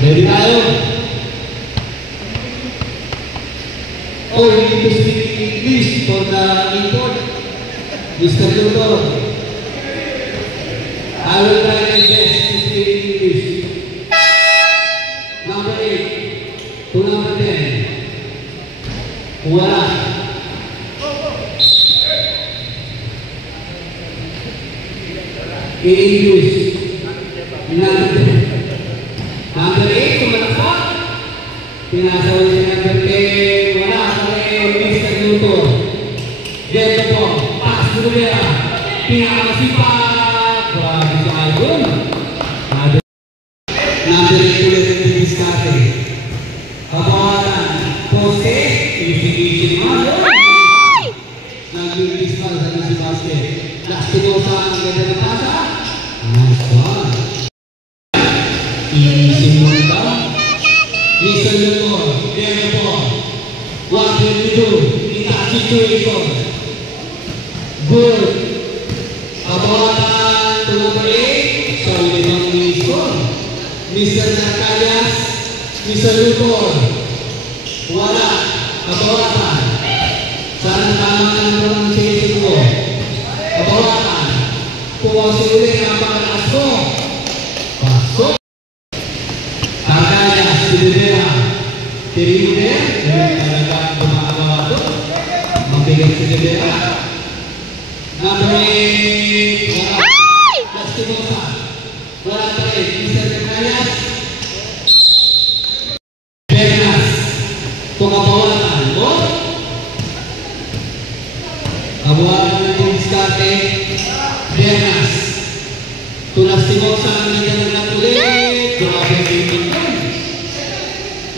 Ready tayo? Oh, we need to speak English for the import. Mr. Luthor. I will try my best to speak English. Number 8 to number 10. Wala. In English. Number 8, tumalakot. Pinasawa si number 10. Wala ka rin, Mr. Luthor. Dito po, pass to the bell. Pinakasipat. Grabe sa album. Number 8 ulit ang didiskarte. Kabawalan, poste, isigigin mo. Nag-didiskal sa si basket. Plastinosa ang ganda ng tasa. Nice one. Iisin mo ito. Mr. Luthor, there po. What will you do in that situation? Good. Kabawalan to number 8. So, limang score. Mr. Narcalias, Mr. Luthor. Wala. Kabawalan. Saan tama ng mga change mo? Kabawalan. Puwasi ulit ang pangalaas ko. Pasok. Narcalias, Silvera. Tirinde. Talagang gumagawa ito. Mabigat si Silvera. Number 8. Wala. Plastinosa. Wala pa rin. Mr. Narcalias. Bernas. Kabawalan mo. Kabawalan ng diskarte. Bernas. Plastinosa ang nangyayang natuloy. Grabe ang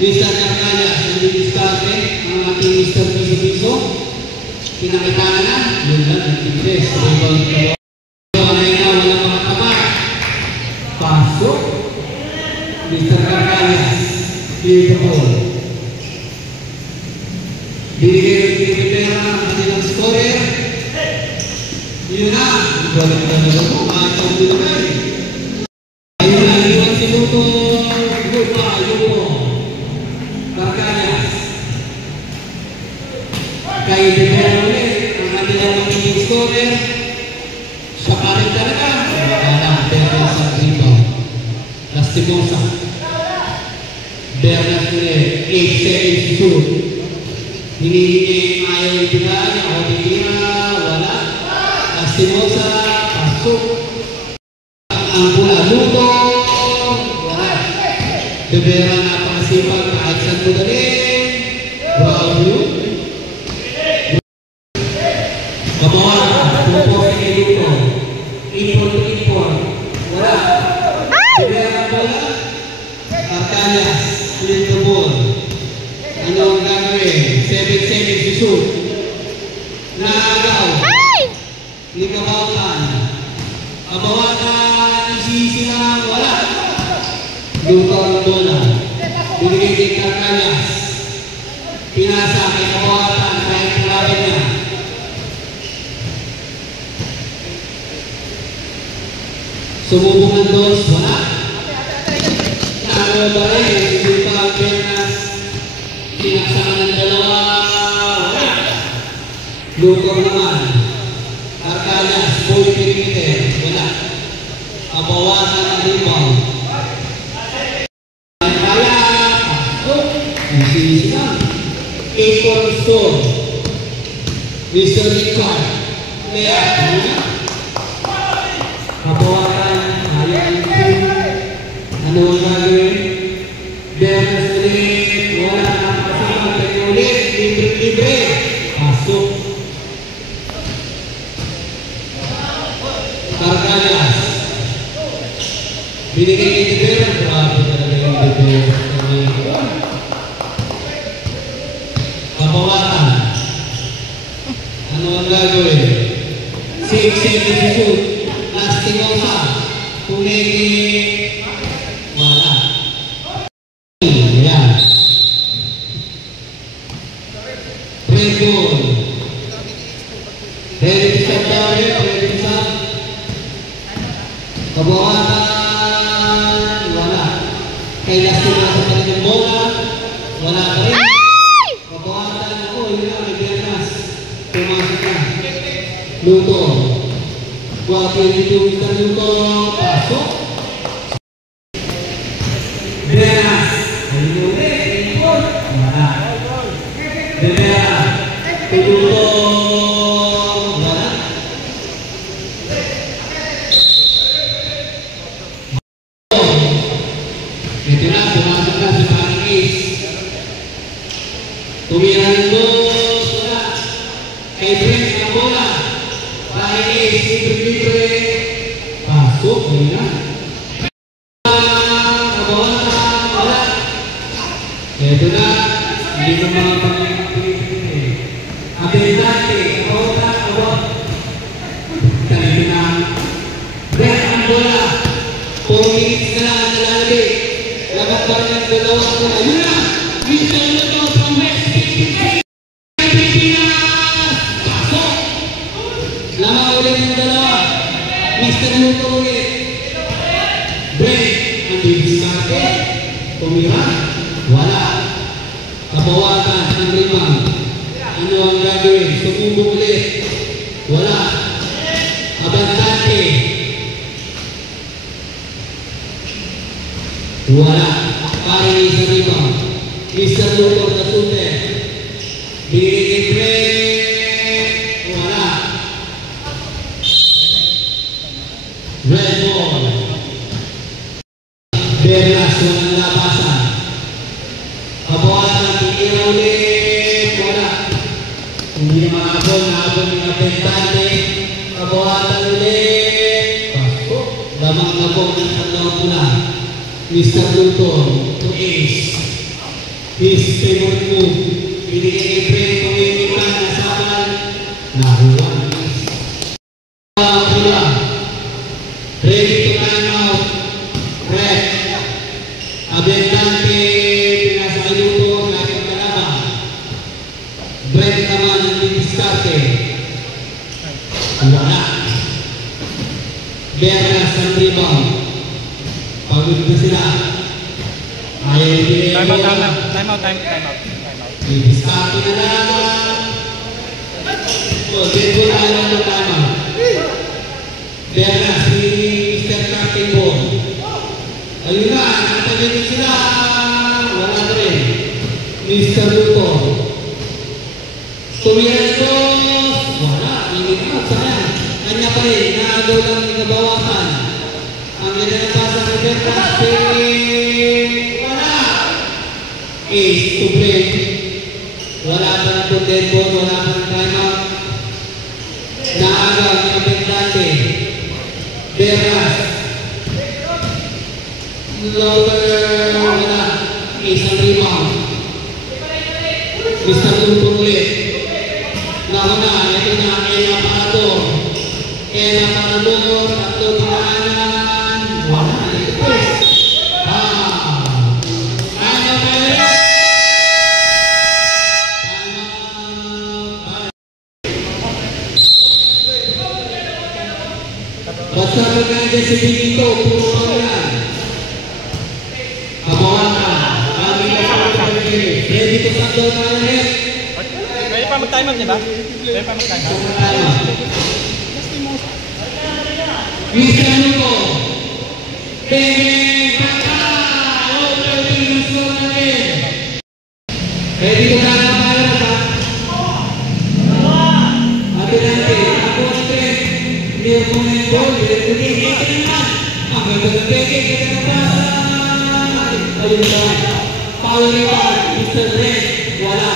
Mr. Narcalias, ang diskarte, ang ating Mr. Piso-Piso. Pinakita na, yun lang, ang tigres. Rebound kayo. Wala mga kabar. Pasok. Mr. Narcalias, beautiful. Binigay ng Pinipera ang kanilang scorer. Yun na. Wala na naman mo. Makakang dinamay. Ayun na, iwan si Luthor. Goodbye, yun po. Narcalias. Kay Pinipera ulit. Ang kanilang magiging scorer. Siya pa rin talaga. Wala, Bernas ang rebound. Plastinosa. Bernas ulit. 8 seconds to shoot. Hinihingi ayaw ibigay, ako titira, wala. Plastinosa, pasok. Ang pula, Luthor, wala. Silvera, napakasipag, kahit saan mo dalhin. Wow, yun. Kabawalan, pupos kay Luthor. Import to import, wala. Silvera, wala. Narcalias, flip the ball. Ano ang gagawin? 7 seconds to shoot. Naagaw. Hindi kabawalan. Kabawalan. Isisi lang. Wala. Luthor ang bola. Binigay kay Narcalias. Pinasa kay kabawalan. Kahit kalapin niya. Sumubong ang dos. Wala. Ano ba rin? Luthor ang Bernas. Pinaksakan ng dalawa. Wala. Luthor naman. Narcalias, boy perimeter. Wala. Kabawasan ang rebound. Narcalias. Oh. Isisi lang. 8-4 score. Mr. Richard. Lea. Kabawasan. Ayaw ang team. Ano ang gagawin? Bernas ulit. Wala na. Ulit, libre. Pasok. Narcalias. Binigay kay Silvera. Grabe talaga yung Silvera. Kabawasan. Ano ang gagawin? 6 seconds to shoot. Plastinosa. Tumegi. Wala. Ayan. Red ball. Ready to shut down here. Ready to shut. Kabawasan. Wala. Kay Lastin na sa kanilang bola. Wala pa rin. Pabuhatan ako. Yun lang. May Bernas. Pumasok na. Luto. 22 Mr. Luto. Pasok. Bernas. Ayun ulit. Wala. Bernas. Luto. Wala. Ito na. Pumasok na si Paring Ace. Tumira ng dos. Wala. Kay Brent ang bola. Paring Ace. Libre-libre. Pasok. Ayun na. Ito na, hindi ko mga pang-pilitin. Abilidade, awat. Ito na. Brent ang bola. 4 minutes na lang ang nalalagay. Lagat pa rin ang dalawa. Ayun na! Mr. Luto from West 53. Pilipinas! Pasok! Lama ulit ng dalawa. Mr. Luto ulit. Brent ang bibisate. Tumira. Wala. Kabawasan ang limang. Ano ang gagawin? Sumubok ulit. Wala. Abantante. Wala. Paring sa limang. Mr. Luto na sute. Binigay wala. Red ball. Bernas walang labasan. Kabuhasan, titira ulit. Wala. Hindi naman naabon yung Abentante. Kabuhasan ulit. Pasok. Lamang nabong ng talawang pula. Mr. Luton to Ace. His favorite move. Binigay kay Brent kung yung nasakan. Nahuwan. Pula. Ready to time out. Red. Abentante. Brent naman ang didiskarte. Wala. Bernas ang rebound. Pagod na sila. Ayaw nila. Time out. Didiskarte na lang. Dito na lang ng time out. Bernas, ni Mr. Captain Ball. Ayun na, nakatagin sila. Wala na rin. Mr. Luto. Tumira ito. Wala. Inigmat. Sayang. Kanya pa rin. Naagaw lang ikabawasan. Ang ganyan pa sa Bernas. Wala. Ace to break. Wala pa ng content ball. Wala pa ng timeout. Naagaw ng Abentante. Bernas. Lower. Wala. Ace ang rebound. Mr. Luto ulit. Nauna, ito na, Ella Parador. Tatlo pangalan. Wala, ito. Time out. Basta maganda si Benito, puro pangalan. Kabawasan. Kami na sa ready to start down na ulit. Pwede pa mag-time out, diba? Pwede pa mag-time out. Mr. Luto. Pwede kaka. Open Pilipinas mo na rin. Ready to start na ulit, ha? Abentante. Ako ang strength. Hindi ako na yung ball. Hindi ako naman. Ang ganda ng peke. Kaya na pasa. Ayun na. Power rebound. Mr. Red. Wala.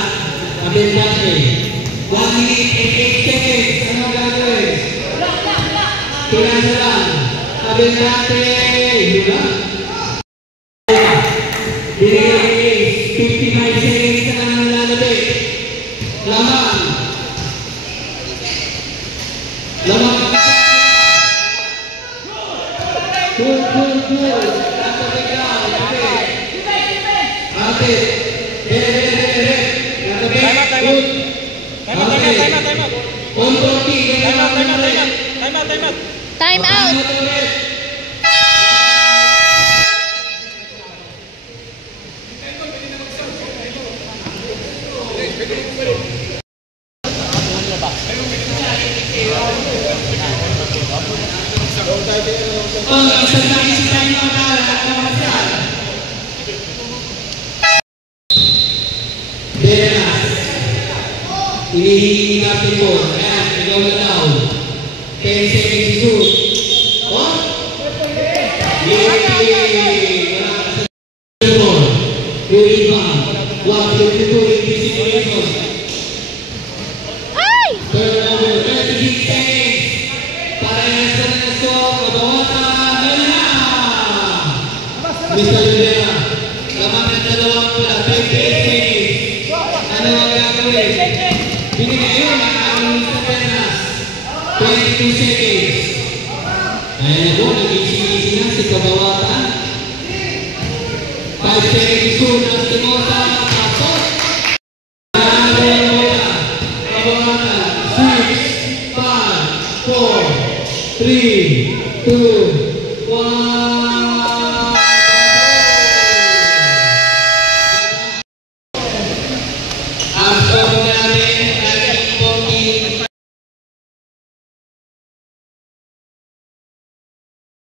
Abentante. 1 minute and 8 seconds. Ano gagawin? Tulasa lang. Abentante. Yun lang. Binigay 55 seconds na lang nalalabit. Lamang. Good. Nakabig ka. Ate. Time out. Time out. hinihingi natin po. Ayan, ikaw na daw. 10 seconds to shoot. Oh? Yay! Rebound. 152 in this situation. Turnover, 36 seconds. Parehas na ng score. Kabawatan. Mila! Mr. Rivera. Lamang ng dalawang pula. 28 seconds. Ano ang gagawin? Binigay yun ang aming Mr. Pernas. 22 seconds. Ayan po, nag-easy-easy na si Kabawatan. 5 seconds to shoot. Timosa. Pasok. Kabawatan. 6, 5, 4, 3, 2,